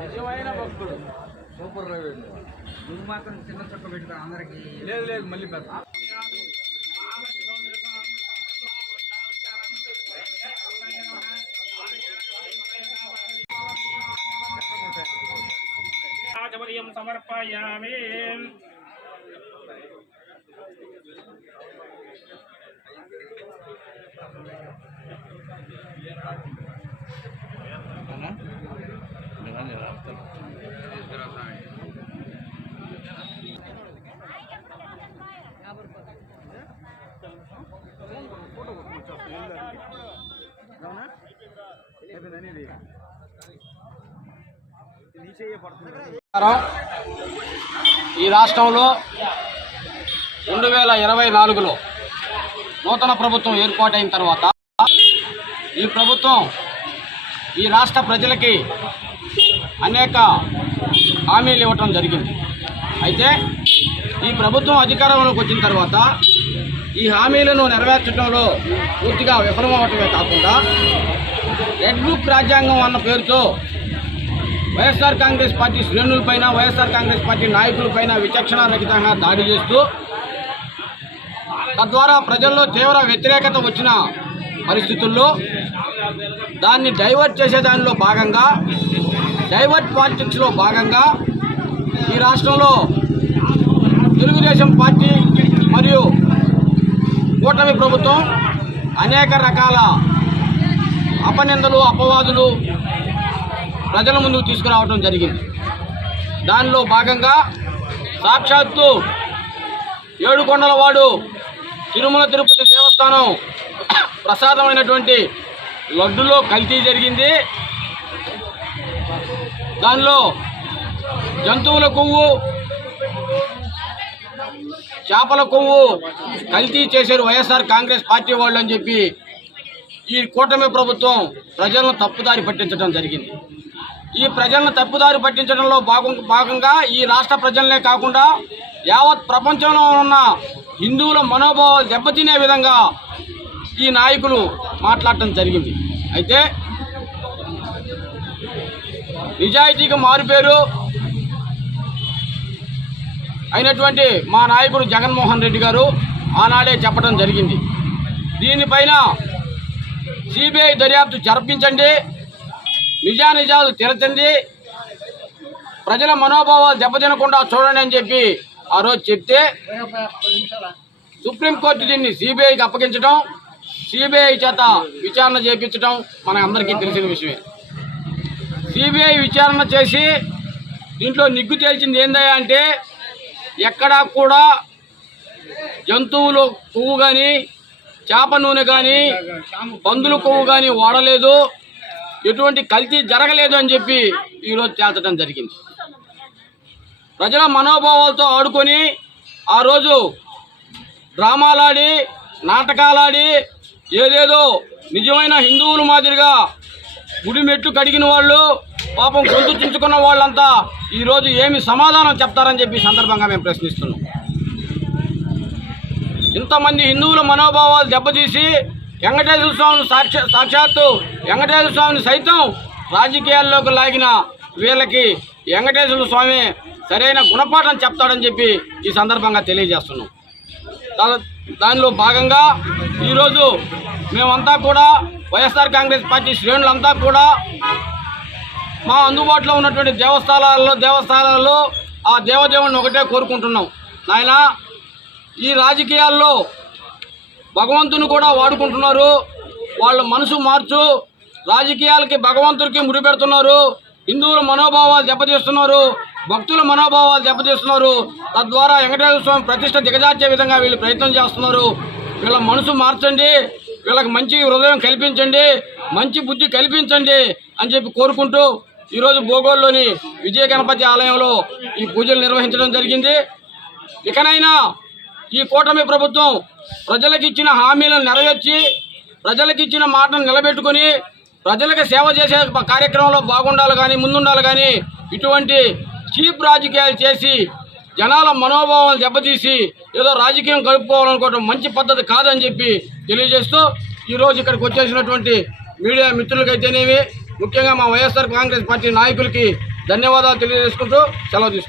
నిజమైన భక్తుడు సూపర్ నువ్వు మాత్రం చిన్న చుక్క పెట్టుకో అందరికి లేదు లేదు మళ్ళీ పెద్ద సమర్పయామి. ఈ రాష్ట్రంలో 2024లో నూతన ప్రభుత్వం ఏర్పాటైన తర్వాత ఈ ప్రభుత్వం ఈ రాష్ట్ర ప్రజలకి అనేక హామీలు ఇవ్వటం జరిగింది. అయితే ఈ ప్రభుత్వం అధికారంలోకి వచ్చిన తర్వాత ఈ హామీలను నెరవేర్చడంలో పూర్తిగా విఫలమవటమే కాకుండా రెడ్ బుక్ రాజ్యాంగం అన్న పేరుతో వైఎస్ఆర్ కాంగ్రెస్ పార్టీ శ్రేణులపైన వైఎస్ఆర్ కాంగ్రెస్ పార్టీ నాయకులపైన విచక్షణారహితంగా దాడి చేస్తూ తద్వారా ప్రజల్లో తీవ్ర వ్యతిరేకత వచ్చిన పరిస్థితుల్లో దాన్ని డైవర్ట్ చేసే దానిలో భాగంగా డైవర్ట్ పాలిటిక్స్లో భాగంగా ఈ రాష్ట్రంలో తెలుగుదేశం పార్టీ మరియు కూటమి ప్రభుత్వం అనేక రకాల అపనిందలు అపవాదులు ప్రజల ముందుకు తీసుకురావడం జరిగింది. దానిలో భాగంగా సాక్షాత్తు ఏడుకొండలవాడు తిరుమల తిరుపతి దేవస్థానం ప్రసాదమైనటువంటి లడ్డులో కల్తీ జరిగింది. దానిలో జంతువుల కొవ్వు చేపల కొవ్వు కల్తీ చేశారు వైఎస్ఆర్ కాంగ్రెస్ పార్టీ వాళ్ళు అని చెప్పి ఈ కూటమి ప్రభుత్వం ప్రజలను తప్పుదారి పట్టించడం జరిగింది. ఈ ప్రజలను తప్పుదారి పట్టించడంలో భాగంగా ఈ రాష్ట్ర ప్రజలనే కాకుండా యావత్ ప్రపంచంలో ఉన్న హిందువుల మనోభావాలు దెబ్బతినే విధంగా ఈ నాయకులు మాట్లాడటం జరిగింది. అయితే నిజాయితీకి మారుపేరు అయినటువంటి మా నాయకుడు జగన్మోహన్ రెడ్డి గారు ఆనాడే చెప్పడం జరిగింది. దీనిపైన సిబిఐ దర్యాప్తు జరిపించండి, నిజానిజాలు తెరచండి, ప్రజల మనోభావాలు దెబ్బతినకుండా చూడండి అని చెప్పి ఆ రోజు చెప్తే సుప్రీంకోర్టు దీన్ని సిబిఐకి అప్పగించడం, సిబిఐ చేత విచారణ చేయించడం మన అందరికీ తెలిసిన విషయమే. సిబిఐ విచారణ చేసి దీంట్లో నిగ్గు తేల్చింది ఏందయ్యా అంటే ఎక్కడా కూడా జంతువులు కొవ్వు కానీ చేప నూనె కానీ పందుల కొవ్వు కానీ వాడలేదు, ఎటువంటి కల్తీ జరగలేదు అని చెప్పి ఈరోజు తేల్చడం జరిగింది. ప్రజల మనోభావాలతో ఆడుకొని ఆ రోజు డ్రామాలాడి నాటకాలాడి ఏదేదో నిజమైన హిందువుల మాదిరిగా గుడి మెట్లు కడిగిన వాళ్ళు పాపం గొంతు చించుకున్న వాళ్ళంతా ఈరోజు ఏమి సమాధానం చెప్తారని చెప్పి సందర్భంగా మేము ప్రశ్నిస్తున్నాం. ఇంతమంది హిందువుల మనోభావాలు దెబ్బతీసి వెంకటేశ్వర స్వామిని సాక్షాత్తు వెంకటేశ్వర స్వామిని సైతం రాజకీయాల్లోకి లాగిన వీళ్ళకి వెంకటేశ్వర స్వామి సరైన గుణపాఠం చెప్తాడని చెప్పి ఈ సందర్భంగా తెలియజేస్తున్నాం. దానిలో భాగంగా ఈరోజు మేమంతా కూడా వైఎస్ఆర్ కాంగ్రెస్ పార్టీ శ్రేణులంతా కూడా మా అందుబాటులో ఉన్నటువంటి దేవస్థానాల్లో ఆ దేవదేవుని ఒకటే కోరుకుంటున్నాం. నాయన ఈ రాజకీయాల్లో భగవంతుని కూడా వాడుకుంటున్నారు, వాళ్ళ మనసు మార్చు, రాజకీయాలకి భగవంతుడికి ముడిపెడుతున్నారు, హిందువుల మనోభావాలు దెబ్బతీస్తున్నారు, భక్తుల మనోభావాలు దెబ్బతీస్తున్నారు. తద్వారా వెంకటేశ్వర స్వామి ప్రతిష్ట దిగజార్చే విధంగా వీళ్ళు ప్రయత్నం చేస్తున్నారు. వీళ్ళ మనసు మార్చండి, వీళ్ళకి మంచి హృదయం కల్పించండి, మంచి బుద్ధి కల్పించండి అని చెప్పి కోరుకుంటూ ఈరోజు బోగోలులోని విజయ గణపతి ఆలయంలో ఈ పూజలు నిర్వహించడం జరిగింది. ఇకనైనా ఈ కూటమి ప్రభుత్వం ప్రజలకు ఇచ్చిన హామీలను నెరవేర్చి ప్రజలకు ఇచ్చిన మాటను నిలబెట్టుకుని ప్రజలకు సేవ చేసే కార్యక్రమంలో బాగుండాలి కానీ ముందుండాలి కానీ ఇటువంటి చీప్ రాజకీయాలు చేసి జనాల మనోభావాలు దెబ్బతీసి ఏదో రాజకీయం కలుపుకోవాలనుకోవడం మంచి పద్ధతి కాదని చెప్పి తెలియజేస్తూ ఈరోజు ఇక్కడికి వచ్చేసినటువంటి మీడియా మిత్రులకైతేనేమి ముఖ్యంగా మా వైఎస్ఆర్ కాంగ్రెస్ పార్టీ నాయకులకి ధన్యవాదాలు తెలియజేసుకుంటూ సెలవు తీసుకుంటాం.